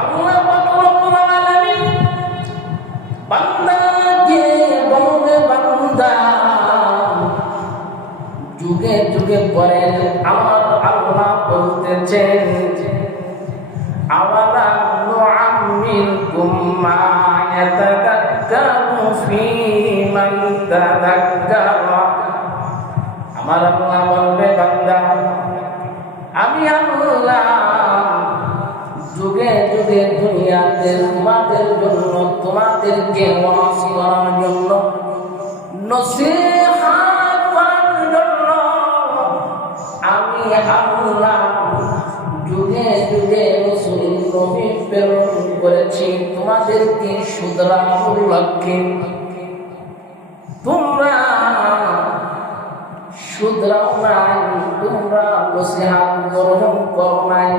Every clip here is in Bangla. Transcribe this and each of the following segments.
আল্লাহ রব্বুল আলামিন বান্দাকে বলবে, বান্দা যুগে যুগে পরে আমার আল্লাহ বলতেছেন, আওয়ালাম নুআম্মিরকুম মা ইয়াতাযাক্কারু ফীমান তাযাক্কারা। আমার আল্লাহ বলবে, বান্দা আমি আল্লাহ যুগে যুগে দুনিয়াতে তোমাদের জন্য, তোমাদেরকে ওয়াজ করার জন্য, নসিহত করার জন্য আমি আল্লাহ যুগে যুগে রাসূল নবী প্রেরণ করেছি তোমাদেরকে শুধরানোর লক্ষ্যে। তোমরা শুধরাও নাই, তোমরা নসিহত গ্রহণ করো নাই।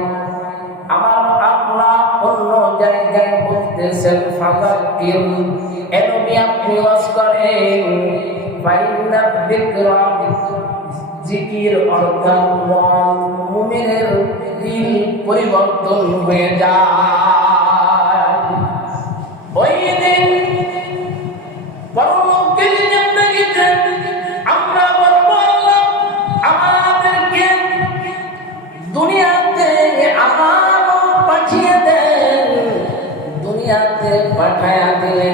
আমার আল্লাহ অন্য জায়গায় বলতেছেন, ফাযাক্কির, এ নবী আপনি ওয়াজ করেন, ফাইন্না যিকরা, জিকির অর্থাৎ মুমিনের দিল পরিবর্তন হয়ে যায়। ওই দিন পরলোকের জিন্দেগিতে আমরা বলবো, আল্লাহ আমাদেরকে দুনিয়াতে আমানত পাঠিয়ে দেন। দুনিয়াতে পাঠায়া দিলে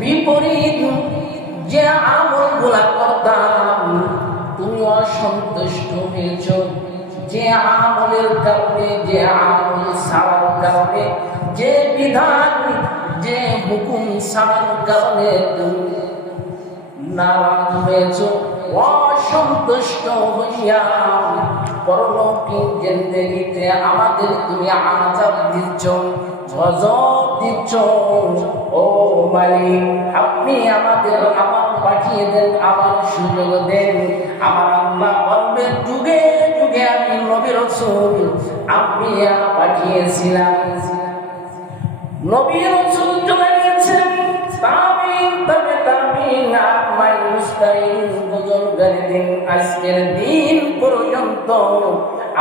বিপরীত যে আমলগুলা করতাম তুমি অসন্তুষ্ট হয়েছ, যে আমলের কারণে, যে আমল ছাড়ার কারণে, যে বিধান, যে হুকুম ছাড়ার কারণে তুমি নারাজ হয়েছ, অসন্তুষ্ট হইয়া পরলৌকিক জিন্দেগিতে আমাদের তুমি আযাব দিচ্ছ, গজব দিচ্ছ। ও মালিক, আপনি আমাদের আবার পাঠিয়ে দেন, আবার সুযোগ দেন। আমার আল্লাহ বলবে, যুগে যুগে আমি নবী রাসূল আপনি পাঠিয়েছিলাম, নবী রাসূল চলে গেছেন, তাবিঈন তবে তাবিঈন আমায় মুস্তাইন বুজুর্গদের আজকের দিন পর্যন্ত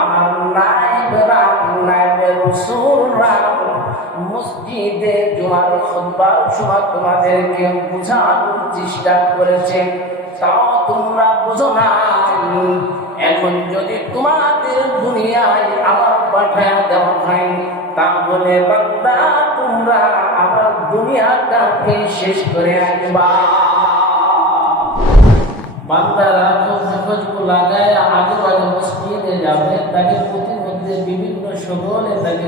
আমার নায়েবরা, নায়েবে রাসূলরা মসজিদে জুমার খুতবার সময় তোমাদেরকে বোঝানোর চেষ্টা করেছে, তাও তোমরা বুঝো না। এখন যদি তোমাদের দুনিয়ায় আমার পাঠায়া দেওয়া হয়, তাহলে বান্দা তোমরা আমার দুনিয়াটাকে শেষ করে আসবা। বান্দারা খোঁজ লাগায় আগে মসজিদে যাবে, তাকে প্রতিমধ্যে বিভিন্ন সকলে তাকে